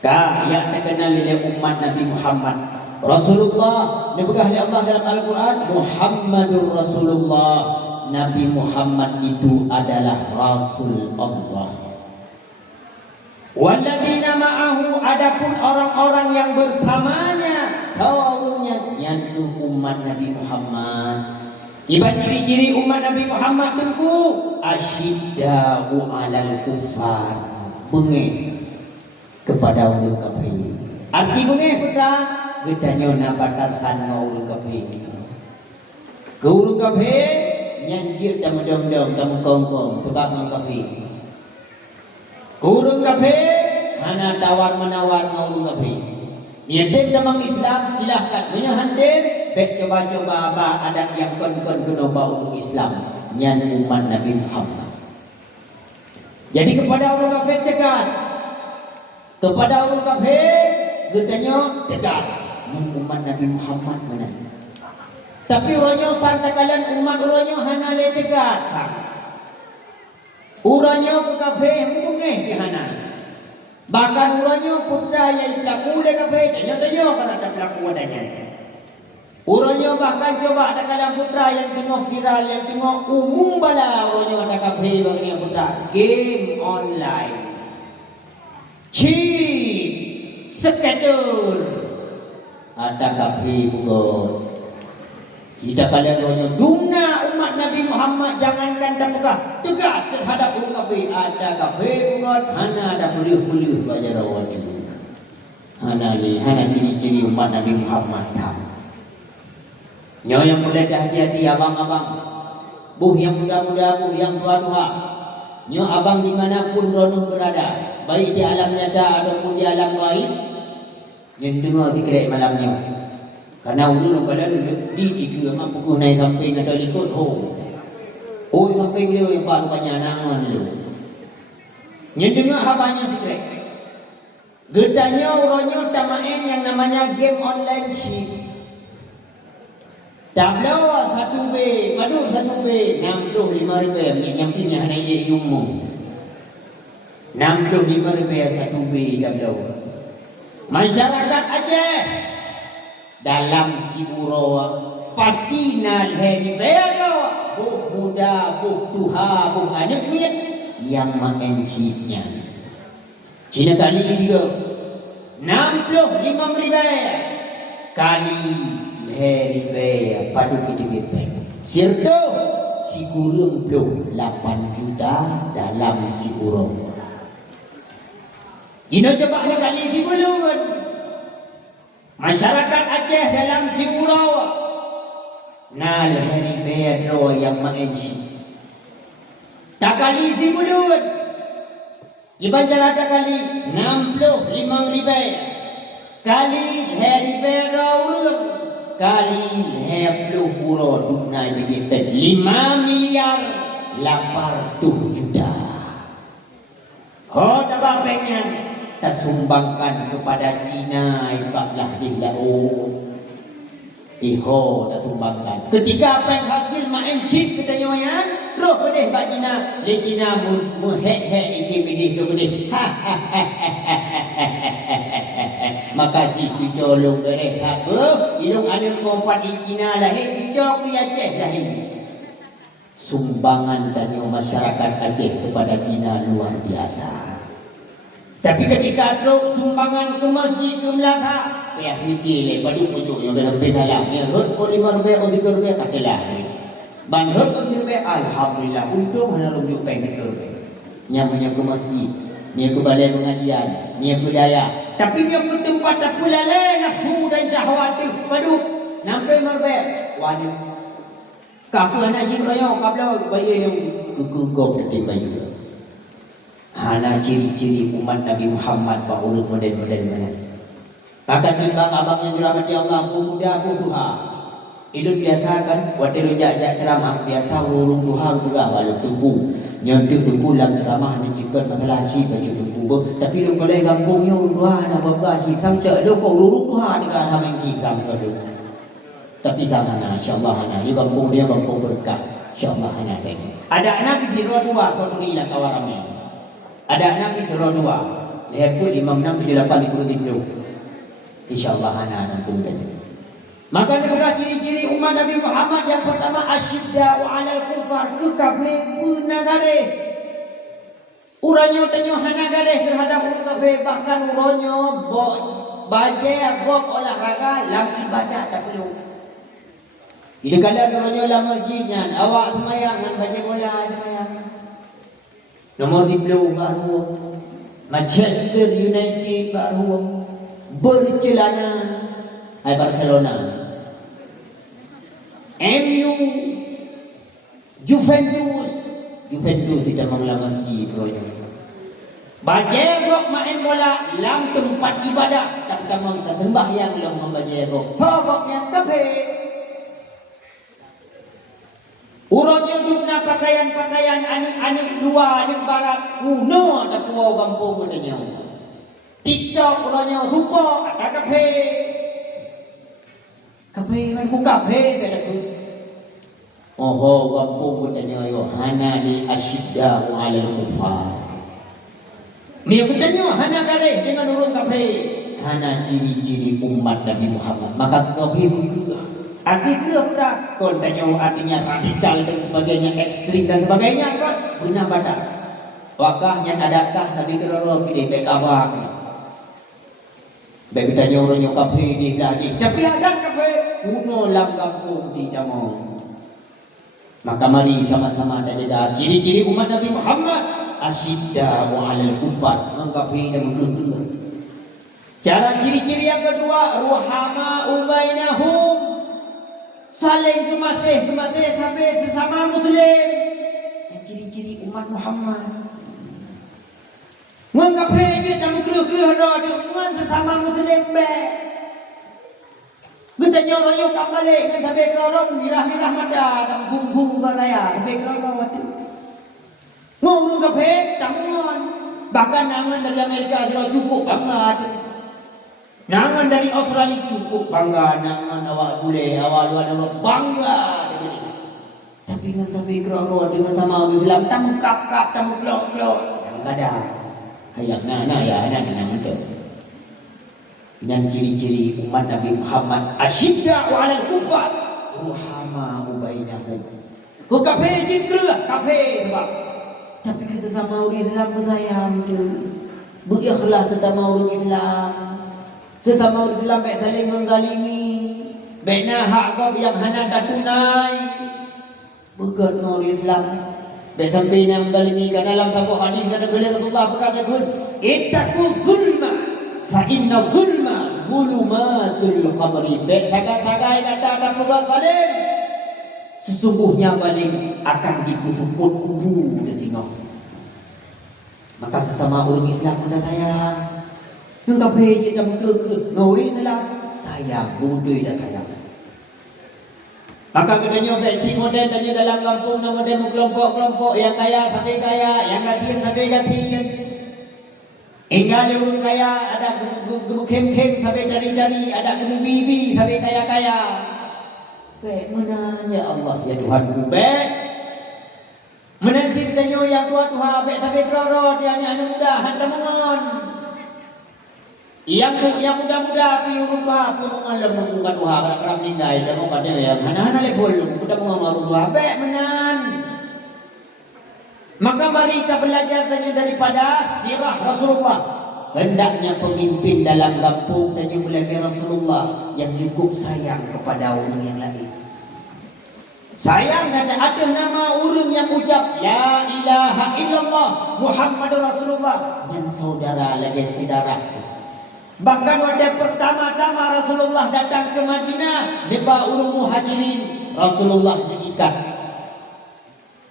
Yang terkenal oleh umat Nabi Muhammad Rasulullah dibegah oleh Allah dalam Al-Quran, Muhammadur Rasulullah. Nabi Muhammad itu adalah Rasul Allah. Walladzina ma'ahu, adapun orang-orang yang bersamanya, seluruhnya yantu umat Nabi Muhammad. Ibarat ciri-ciri umat Nabi Muhammad itu asyidda'u 'alal kufar, bengek kepada orang kafir. Arti bengek putra kita nyona batasan orang kafir. Ke orang kafir nyanjir tamu dong-dong tamu kongkong sebab orang kafir. Ke orang kafir hana tawar menawar orang kafir. Niatin dalam Islam silahkan menyahandir, baik coba-coba apa adat yang kon-kon kena bau Islam nyan umat Nabi Muhammad. Jadi kepada orang kafir tegas, kepada orang kafir getanya tegas. Nyan umat Nabi Muhammad mana? Tapi orangnya santai kalian umat orangnya hana le tegas. Orangnya ke kafir mungkin ke hana. Bahkan orangnya putra yang tak boleh kafir, tanya-tanya kalau ada pelaku adanya. Orangnya bahkan coba ada kalian putra yang tengok viral, yang tengok umum bala orangnya ada kafir bagi putra. Game online, cheat, skater, ada kafir bukan. Kita kalian orangnya duna umat Nabi Muhammad jangankan tak tegas terhadap orang kafir. Ada kafir bukan, hana ada pulih-pulih baca rawat itu. Hana ciri-ciri umat Nabi Muhammad tak. Nyo yang boleh hati-hati abang-abang, buh yang muda-muda, buh yang tua-tua. Nyo abang dimanapun ronuh berada, baik di alam nyata ataupun di alam gaib, yang dengar sikret malamnya. Karena ulu kalian di itu memang pukul naik samping atau ikut samping dia yang paling banyak nangan dia. Yang dengar habanya sikret. Getanya orangnya tamain yang namanya game online ship. Tablau 1B, madu 1B, 65 ribu yang pinnya hanya ia umum. 65 ribu 1B tablau. Masyarakat Aceh dalam si uro pasti nal hari belo buh muda buh tuha buh anak miat yang makan chipnya. Cina kali juga 65 ribu kali hari belo padu kita sirto si kurung belum 8 juta dalam si uro. Ino coba nak kali di bulungan. Masyarakat Aceh dalam si urau nal hari bedro yang main si tak kali si bulut dibaca rata kali 65 ribu kali hari bedro kali 20 urau dukna jadi 5 miliar 800 juta. Oh tak pengen tersumbangkan kepada Cina ibaklah dilau iho tersumbangkan ketika apa yang hasil main chip kita nyawayan roh pedih bak Cina le Cina muhek-hek ikim ini tu pedih makasih cucu long berehat hidung ada kompat di Cina lahir cucu ku Aceh lahir. Sumbangan tanya masyarakat Aceh kepada Cina luar biasa. Tapi ketika truk sumbangan ke masjid ke Melaka, payah mikir le padu pucuk yang dalam salah. Ni hut ko 5 rupiah atau 3 rupiah katalah. Ban hut ko 3 rupiah alhamdulillah untung hana rujuk pay 3 rupiah. Nyamanya ke masjid, ni ke balai pengajian, ni ke daya. Tapi dia ke tempat tak pula le nafsu dan syahwat tu. Padu nampai marbe. Wani. Kapu anak si royo kabla bayi yang gugugop di bayi. Hana ciri-ciri umat Nabi Muhammad pak ulun model-model mana. Akan timbang abang yang dirahmati Allah, aku muda aku tuha. Hidup biasa kan, waktu lu jak ceramah biasa urung tuha juga walau tuku. Nyontek tuku dalam ceramah ni cikot masalah si baju tuku. Tapi lu boleh kampungnya urung tuha nak bawa si sang cek lu kau urung tuha dekat hameng si sang satu. Tapi zaman insya-Allah hana, ini kampung dia kampung berkah. Insya-Allah hana tengok. Ada anak di dua saudari lah kawaramnya. Ada anak di dua. Lihat pun 5678 InsyaAllah anak-anak pun tadi. Maka adalah ciri-ciri umat Nabi Muhammad yang pertama asyidda wa alal kufar kekabeh punagare. Uranyo tanyo hanagare terhadap orang kafir, bahkan uranyo baje agok olahraga lam ibadah tak perlu. Jadi kalau uranyo lam masjidnya awak semayang dengan baje bola semayang. Nomor 10 baru Manchester United baru bercelana Barcelona, MU, Juventus kita mengelam masjid proyek. Bajegok main bola dalam tempat ibadah tak tamang tersembah yang lam membajegok. Togok yang tepe. Urangnya dudukna pakaian-pakaian anak-anak luar, anak barat kuno tak kuau kampung katanya. TikTok urangnya suka ada kafe. Kafe kan ku kafe betul. Oh kampung katanya yo hana li asyidda wa alal kufar. Dia katanya hana gare dengan urang kafe. Hana ciri-ciri umat Nabi Muhammad. Maka kafe bergerak. Arti kerap kontennya artinya radikal dan sebagainya, ekstrim dan sebagainya kan benar batas. Wakahnya adakah Nabi kerana pilih baik awak. Baik tanya orang nyokap pilih lagi. Tapi ada kafe kuno lam kampung tidak mau. Maka mari sama-sama ada ciri-ciri umat Nabi Muhammad asyidda wa alal kufar mengkafi dan menduduk. Cara ciri-ciri yang kedua ruhama ubainahum, saling kemasih sampai sesama muslim. Ciri-ciri umat Muhammad mengkafi aja kamu keluh-keluh dengan sesama muslim baik. Gentanya orang yang balik kan sampai kerorong mirah-mirah mata dan tung-tung beraya sampai kerorong waktu ngomong kafe tangan bahkan nangan dari Amerika sudah cukup banget, nangan dari Australia cukup bangga, nangan awak boleh awak luar negara bangga tapi kan sampai kerorong dengan sama orang Islam tamu kap-kap tamu blok-blok yang ada ayat nana ya anak-anak itu. Dan ciri-ciri umat Nabi Muhammad asyidda wa alal kufar ruhama bainahum. Kau kafe jikra kafe sebab. Tapi kita sama orang Islam bersayang tu. Berikhlas sesama orang Islam. Sesama orang Islam baik saling menggalimi. Baik hak kau yang hana tak tunai. Bukan orang Islam. Baik sampai yang menggalimi kan dalam sebuah hadis kata Rasulullah berkata pun ittaqul zulma fa inna zulma zulumatul qabri. Tagai-tagai kata dan buat zalim, sesungguhnya zalim akan dipusuput kubur di sini. Maka sesama orang Islam pada sayang. Yang tapi kita mengkeruk ngori adalah sayang, budui dan sayang. Maka katanya si model tanya dalam kampung nama model kelompok-kelompok yang kaya sampai kaya, yang gatiin sampai gatiin. Hingga dia orang kaya ada gemuk kem-kem sampai dari ada gemuk bibi sampai kaya-kaya. Baik mana ya Allah ya Tuhan ku baik. Mana ceritanya yang tua Tuhan baik sampai kerorot yang anak muda hantar mengon. Yang muda-muda pi rumah pun alam mengungkat Tuhan kerap nindai dan mengungkatnya yang hana-hana lebol muda mengamar Tuhan baik menan. Maka mari kita belajar daripada sirah Rasulullah. Hendaknya pemimpin dalam kampung dan yang belajar Rasulullah yang cukup sayang kepada orang yang lain. Sayang dan ada nama orang yang ucap La ilaha illallah Muhammadur Rasulullah dan saudara lagi saudara. Bahkan pada pertama-tama Rasulullah datang ke Madinah, depa orang Muhajirin, Rasulullah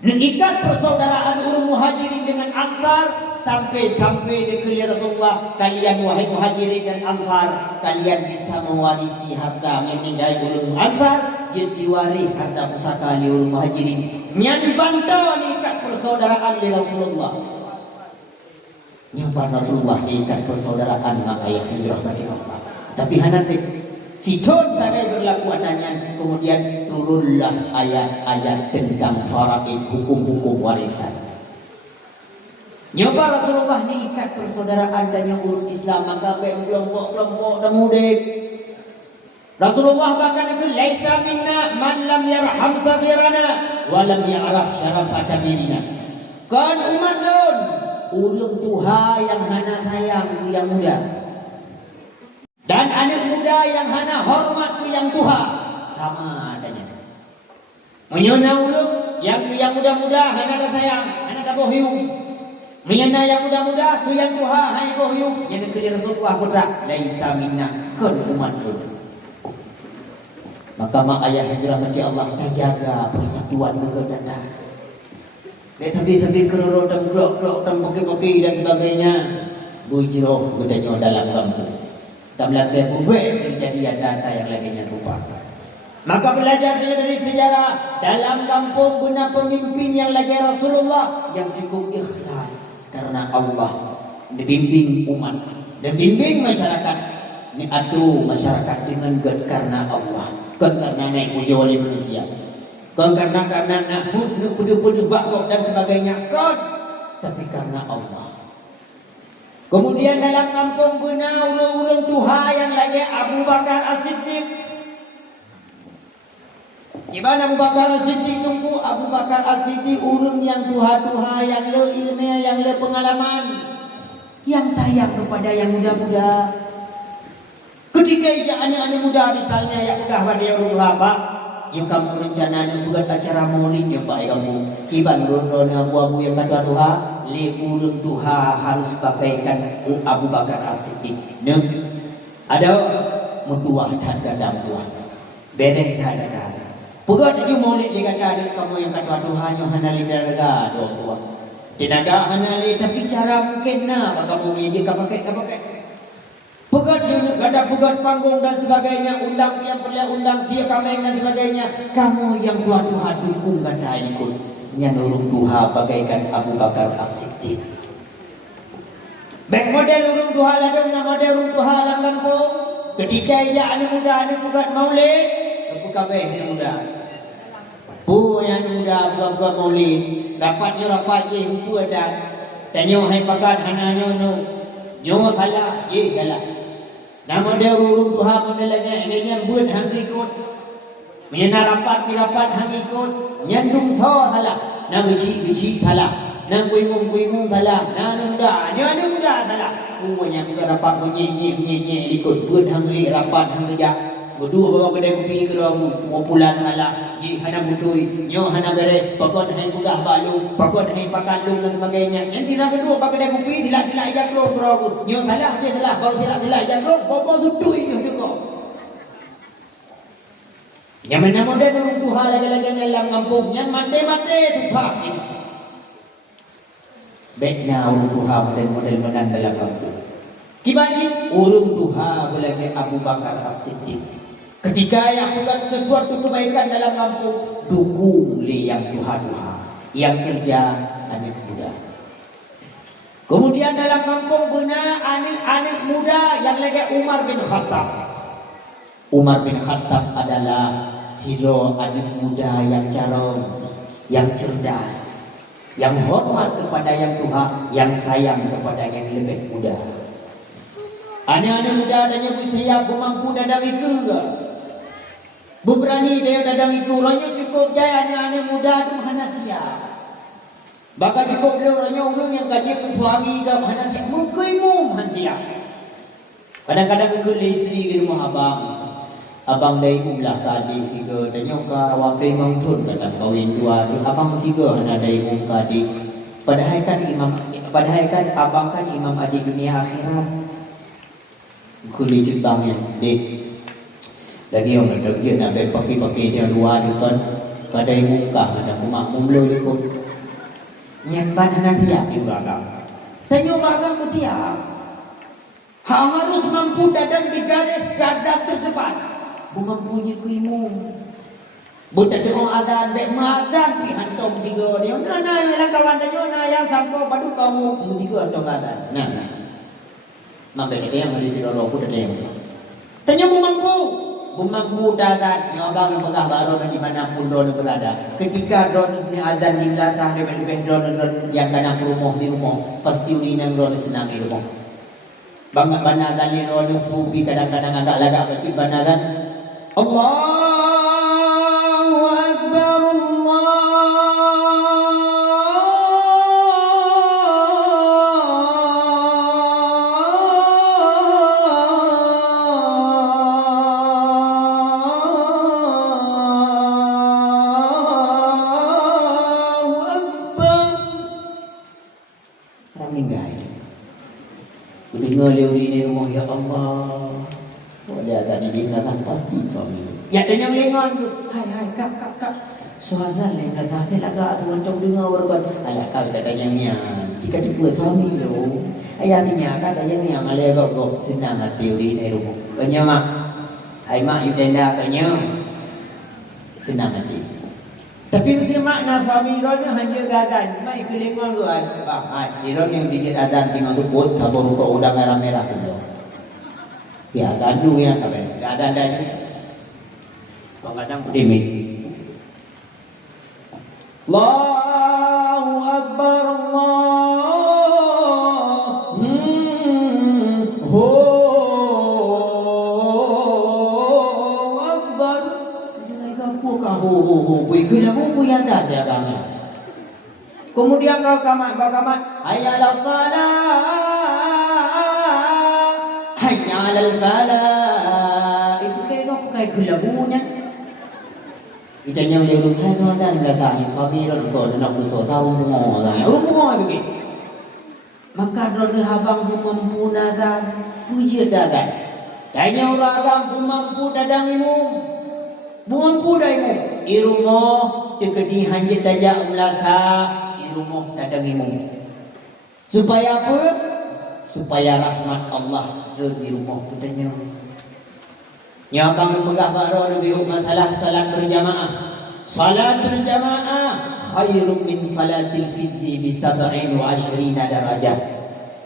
mengikat persaudaraan orang Muhajirin dengan Ansar sampai dikelihat Rasulullah, kalian wahai Muhajirin dan Ansar, kalian bisa mewarisi harta yang meninggal orang Ansar, jadi waris harta pusaka orang Muhajirin. Nyan bantah ikat persaudaraan di Rasulullah. Nyampan Rasulullah ikat persaudaraan maka yang dirahmati Allah. Tapi hanafik si John saja berlaku adanya, kemudian turunlah ayat-ayat tentang faraid, hukum-hukum warisan. Nyoba Rasulullah ni ikat persaudaraan dan yang urut Islam maka baik kelompok-kelompok dan mudik. Rasulullah bahkan itu laisa minna man lam yarham saghirana wa lam ya'raf syarafa kabirina. Kan umat lain ulung tuha yang hana sayang ke yang muda. Dan anak muda yang hana hormat ke yang tuha. Sama adanya. Menyona ulung yang muda-muda hana dah sayang, hana dah bohyung. Menyana yang muda-muda ke yang tuha hai bohyung. Yang ke Rasulullah putra laisa minna kan umat lain. Maka mak ayah yang dirahmati Allah terjaga persatuan negara dan sambil keroro dan klok dan poki-poki dan sebagainya. Bujroh gudanya dalam kampung. Tak melakukan bubek terjadi ada yang lainnya rupa. Maka belajar dari sejarah dalam kampung benar pemimpin yang lagi Rasulullah yang cukup ikhlas karena Allah dibimbing umat dan bimbing masyarakat. Ni adu masyarakat dengan karena Allah. Kan karena naik puja oleh manusia. Kan karena nak pudu-pudu bakok dan sebagainya. Kan tapi karena Allah. Kemudian dalam kampung benar ulun-ulun tuha yang lagi Abu Bakar As-Siddiq. Gimana Abu Bakar As-Siddiq tunggu Abu Bakar As-Siddiq ulun yang tuha-tuha yang le ilmu yang le pengalaman. Yang sayang kepada yang muda-muda. Ketika anak-anak muda misalnya yang udah pada rumah apa, yang kamu rencana buat acara maulid yang baik kamu, kiban rono abu yang kata doa, liurun duha harus pakaikan Abu Bakar As-Siddiq. Ada mutuah dan dadam tuah, bereh dan. Bukan itu maulid dikata kamu yang kata doa yang hanali daraga doa tuah. Tenaga hanali tapi cara mungkin nak kamu menjadi pakai. Pegat ada pegat panggung dan sebagainya, undang yang perlu undang sia kameng dan sebagainya. Kamu yang Tuhan dukung kata ikut. Nyanurung Tuhan bagaikan Abu Bakar As-Siddiq. Baik model urung Tuhan ladang dan model urung Tuhan dalam kampung. Ketika ia anak muda anak pegat maulid, buka baik anak muda. Yang muda buat maulid, dapatnya rapat je hukum adat. Tanya hai pakat hana nyo salah je galah. Nama dia urung Tuhan modelnya ingin buat hang ikut. Menyana rapat hang ikut. Nyandung tho salah. Na geci salah. Na kuingung salah. Na muda salah. Yang bukan rapat menye ikut buat hang rapat hang kerja. Berdua bawa kedai kopi ke mau pulang salah. Ji hana butui, nyo hana beres, pakon hai buka balu, pakon hai pakan lu dan sebagainya. Yang tidak kedua pakai kedai kopi tidak ijak keluar keragu. Nyo salah dia salah, baru tidak ijak keluar, bawa sutui nyo juga. Yang mana model urung Tuhan lagi-lagi dalam kampung, yang mate Tuhan. Baiknya urung Tuhan model menang dalam kampung. Kibanci urung Tuhan lagi Abu Bakar As-Siddiq. Ketika yang bukan sesuatu kebaikan dalam kampung, dukung yang Tuhan, yang kerja anak muda. Kemudian dalam kampung benar anak muda yang lagi Umar bin Khattab. Umar bin Khattab adalah siro anak muda yang carong, yang cerdas, yang hormat kepada yang Tuhan, yang sayang kepada yang lebih muda. Anak-anak muda adanya bersiap bermampu dadang itu ke? Berani dia dadang itu. Ranya cukup jaya anak-anak muda itu mahana siap. Bakal cukup dia ranya ulung yang kaji ke suami ke mahana siap. Mukaimu mahana siap. Kadang-kadang ke isteri ke rumah abang. Abang dari umlah tadi siga. Tanya ke wapai mangtun kata kawin dua. Abang siga hana dari kadi. Padahal kan abang kan imam adi dunia akhirat. Kuli cutangnya dek. Lagi orang nak dia nak pakai dia dua ni kan. Kadai muka ada makmum lo ikut. Nyempan anak dia juga dah. Tanya orang mutia. Harus mampu dadang di garis garda terdepan. Mempunyai keilmu. Buta tengok azan, dek mazan pi hantom tiga dia. Nah yang kawan tanya yang sampai padu kamu tiga hantom azan. Nah. Maka dia yang ada di dalam pun ada yang. Tanya mampu. Bumampu darat nyobang pegah baru di manapun drone berada. Ketika drone ini azan di belakang lebih drone yang kadang rumah di rumah pasti ulinan drone senang di rumah. Banyak banadan ni drone pubi kadang-kadang agak lagak berarti banadan. Allahu Akbar dengar leuri ni rumah, ya Allah. Oh, dia tak didengarkan pasti suami. Ya, dia yang lengan tu. Hai, kap. Suara lain kata, saya lagak tu macam dengar berbuat. Alah, kau tak tanya ni. Jika dibuat suami tu, ayah ni kata yang ni malai gok senang hati leuri ni rumah. Banyak mak. Hai mak, you tenda tanya. Senang hati. Tapi mesti makna suami Iron hanya gadan. Mai kelengan tu ada. Iron yang dijit adan tinggal tu put sabur rupa udang merah tu. Ya, gaduh yang apa? Gadan dah ni. Kadang pedimit. Allahu Akbar Allah. Kemudian kau kamat, hayya 'alas salat, hayya 'alal falah. Itu kayak lagunya. Itanya dia lupa tuan-tuan kata ni kami ron ko nak putus tahun semua lah. Rumah begitu. Maka ron habang mampu nazar, puji dadan. Tanya orang agam mampu dadangimu. Mampu daimu. Irumah tekedi hanjit tajak melasa irumah dadangimu. Supaya apa? Supaya rahmat Allah di rumah putanya. Nyabang megah baro lebih masalah salat berjamaah. Salatul jamaah khairum min salatil fidzi bi 27 darajah.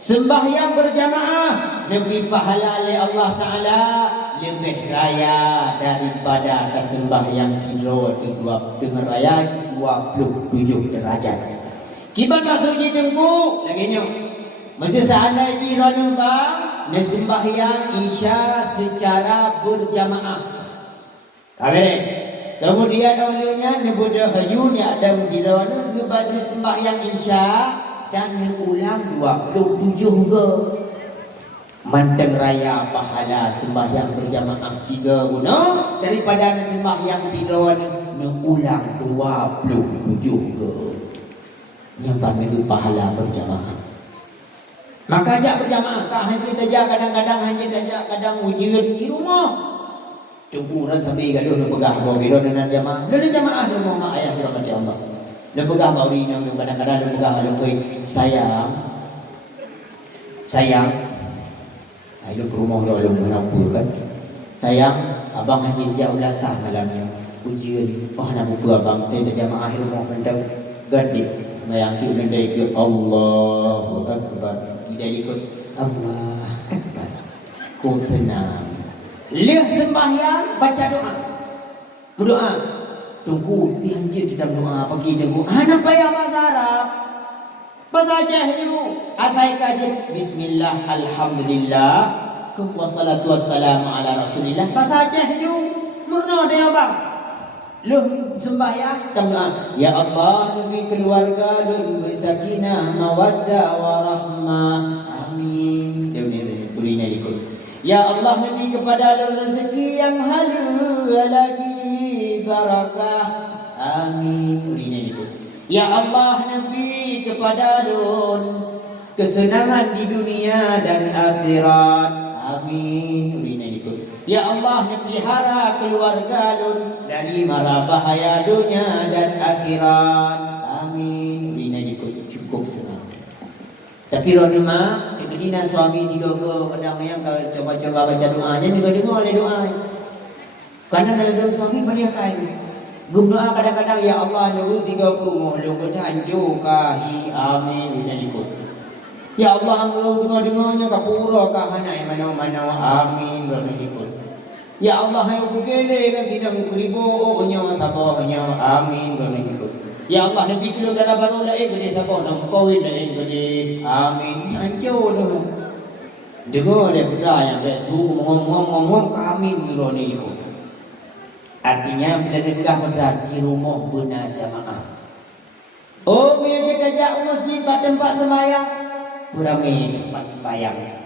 Sembahyang berjamaah lebih pahala oleh Allah Taala lebih raya daripada sembahyang kilo dengan raya 27 derajat. Kiban maksudnya tengku laginya. Mesti seandainya kilo bang sembahyang isya secara berjamaah. Kemudian awalnya nyebut hajunnya ada kilo ngebagi sembahyang isya dan ulang 27 ke. Manteng raya pahala sembahyang berjamaah siga guna daripada sembahyang tidur ulang 27 ke. Yang paling pahala berjamaah. Maka ajak berjamaah, tak hanya saja kadang-kadang hanya saja kadang ujian di rumah. Tempuran sampai gaduh nak pegah kau bila dengan jamaah. Bila jamaah rumah mak ayah rahmat Allah. Nak pegah kau ni kadang-kadang nak pegah kalau kau sayang. Ayo ke rumah lo menampu kan. Sayang, abang hanya jauh belasah malamnya. Ujian, nak buka abang tenda jamaah rumah pendek gadik. Sembahyang tu benda ke Allahu Akbar. Tidak ikut Allah Akbar. Kau senang. Lihat sembahyang, baca doa. Berdoa. Tunggu, dianjur dalam doa. Pergi tunggu. Anak payah bahasa Arab. Bahasa Jahil. Atai kajian. Bismillah, Alhamdulillah. Wassalatu wassalamu ala Rasulillah. Bahasa Jahil. Murna dia bang. Lu sembahyang doa. Ya Allah, demi keluarga lu sakinah mawaddah warahmah. Amin. Dia bunyinya ikut. Ya Allah, demi kepada lu rezeki yang halal lagi barakah. Amin. Bunyinya ikut. Ya Allah, demi kepada lu kesenangan di dunia dan akhirat. Amin. Bunyinya ikut. Ya Allah, pelihara keluarga lu dari mara bahaya dunia dan akhirat. Amin. Ini cukup senang. Tapi ronima, kemudian suami tiga ke kadang yang kalau coba-coba baca doanya juga dengar oleh doa. Karena kalau doa suami banyak kali. Gum doa kadang-kadang ya Allah lu tiga puluh lu berhancur kahi. Amin. Ini ya Allah, lu dengar-dengarnya kapura kah mana mana. Amin. Ini Ya Allah hai ukele kan sidang ribu nya sabohnya amin dono gitu. Ya Allah nabi kilo dalam barola gede saboh nam kawin lain gede amin hancur dono. Dengar dia percaya betul ngomong kami mironi itu. Artinya bila negah berat di rumah benar jamaah. Oh, bila kita jauh masjid tempat sembahyang, kurangi tempat sembahyang.